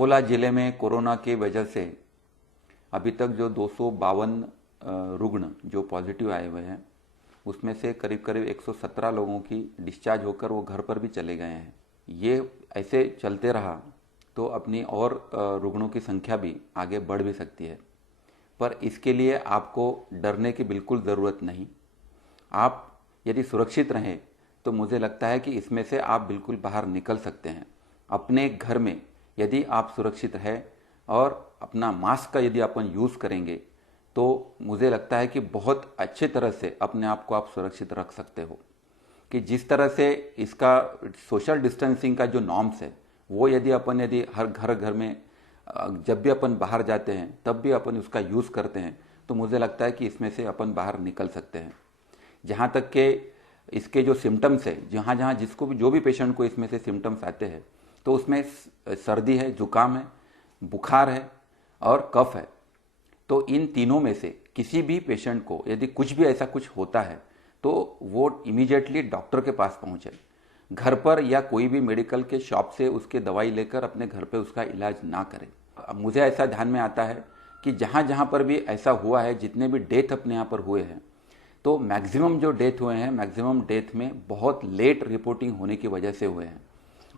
अकोला जिले में कोरोना की वजह से अभी तक जो 252 रुग्ण जो पॉजिटिव आए हुए हैं, उसमें से करीब करीब 117 लोगों की डिस्चार्ज होकर वो घर पर भी चले गए हैं। ये ऐसे चलते रहा तो अपनी और रुग्णों की संख्या भी आगे बढ़ भी सकती है, पर इसके लिए आपको डरने की बिल्कुल ज़रूरत नहीं। आप यदि सुरक्षित रहें तो मुझे लगता है कि इसमें से आप बिल्कुल बाहर निकल सकते हैं। अपने घर में यदि आप सुरक्षित हैं और अपना मास्क का यदि अपन यूज़ करेंगे तो मुझे लगता है कि बहुत अच्छे तरह से अपने आप को आप सुरक्षित रख सकते हो। कि जिस तरह से इसका सोशल डिस्टेंसिंग का जो नॉर्म्स है वो यदि हर घर में जब भी अपन बाहर जाते हैं तब भी अपन उसका यूज़ करते हैं तो मुझे लगता है कि इसमें से अपन बाहर निकल सकते हैं। जहाँ तक के इसके जो सिम्टम्स है, जहाँ जहाँ जिसको भी जो भी पेशेंट को इसमें से सिम्टम्स आते हैं तो उसमें सर्दी है, जुकाम है, बुखार है और कफ है। तो इन तीनों में से किसी भी पेशेंट को यदि कुछ भी ऐसा कुछ होता है तो वो इमीडिएटली डॉक्टर के पास पहुंचे। घर पर या कोई भी मेडिकल के शॉप से उसके दवाई लेकर अपने घर पे उसका इलाज ना करें। अब मुझे ऐसा ध्यान में आता है कि जहाँ जहाँ पर भी ऐसा हुआ है, जितने भी डेथ अपने यहाँ पर हुए हैं, तो मैक्सिमम जो डेथ हुए हैं, मैक्सिमम डेथ में बहुत लेट रिपोर्टिंग होने की वजह से हुए हैं।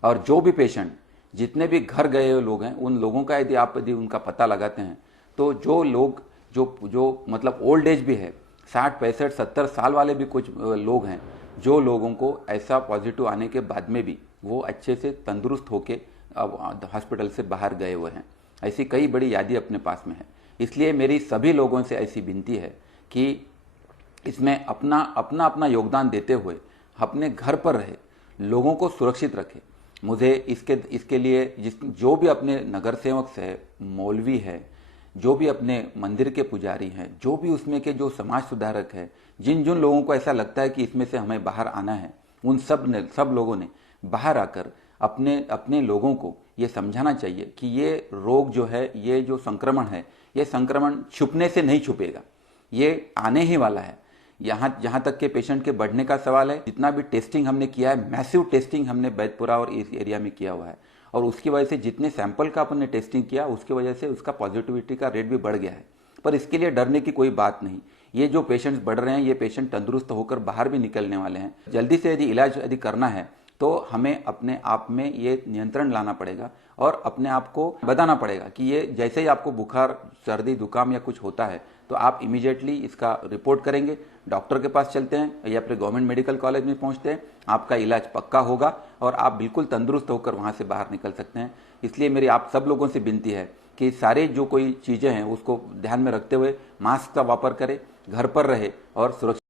और जो भी पेशेंट जितने भी घर गए हुए लोग हैं, उन लोगों का यदि उनका पता लगाते हैं तो जो लोग जो मतलब ओल्ड एज भी है, 60 65 70 साल वाले भी कुछ लोग हैं जो लोगों को ऐसा पॉजिटिव आने के बाद में भी वो अच्छे से तंदुरुस्त होके अब हॉस्पिटल से बाहर गए हुए हैं। ऐसी कई बड़ी यादी अपने पास में है। इसलिए मेरी सभी लोगों से ऐसी विनती है कि इसमें अपना अपना अपना योगदान देते हुए अपने घर पर रहे, लोगों को सुरक्षित रखे। मुझे इसके लिए जो भी अपने नगर सेवक है, मौलवी है, जो भी अपने मंदिर के पुजारी हैं, जो भी उसमें के जो समाज सुधारक है, जिन जिन लोगों को ऐसा लगता है कि इसमें से हमें बाहर आना है, उन सब लोगों ने बाहर आकर अपने अपने लोगों को ये समझाना चाहिए कि ये रोग जो है, ये जो संक्रमण है, ये संक्रमण छुपने से नहीं छुपेगा, ये आने ही वाला है। जहाँ तक के पेशेंट के बढ़ने का सवाल है, जितना भी टेस्टिंग हमने किया है, मैसिव टेस्टिंग हमने बैतपुरा और इस एरिया में किया हुआ है, और उसकी वजह से जितने सैंपल का अपन ने टेस्टिंग किया उसकी वजह से उसका पॉजिटिविटी का रेट भी बढ़ गया है। पर इसके लिए डरने की कोई बात नहीं। ये जो पेशेंट्स बढ़ रहे हैं, ये पेशेंट तंदुरुस्त होकर बाहर भी निकलने वाले हैं। जल्दी से यदि इलाज करना है तो हमें अपने आप में ये नियंत्रण लाना पड़ेगा और अपने आप को बताना पड़ेगा कि ये जैसे ही आपको बुखार, सर्दी, जुकाम या कुछ होता है तो आप इमीडिएटली इसका रिपोर्ट करेंगे, डॉक्टर के पास चलते हैं या फिर गवर्नमेंट मेडिकल कॉलेज में पहुंचते हैं, आपका इलाज पक्का होगा और आप बिल्कुल तंदुरुस्त होकर वहां से बाहर निकल सकते हैं। इसलिए मेरी आप सब लोगों से विनती है कि सारे जो कोई चीज़ें हैं उसको ध्यान में रखते हुए मास्क का वापर करें, घर पर रहे और सुरक्षित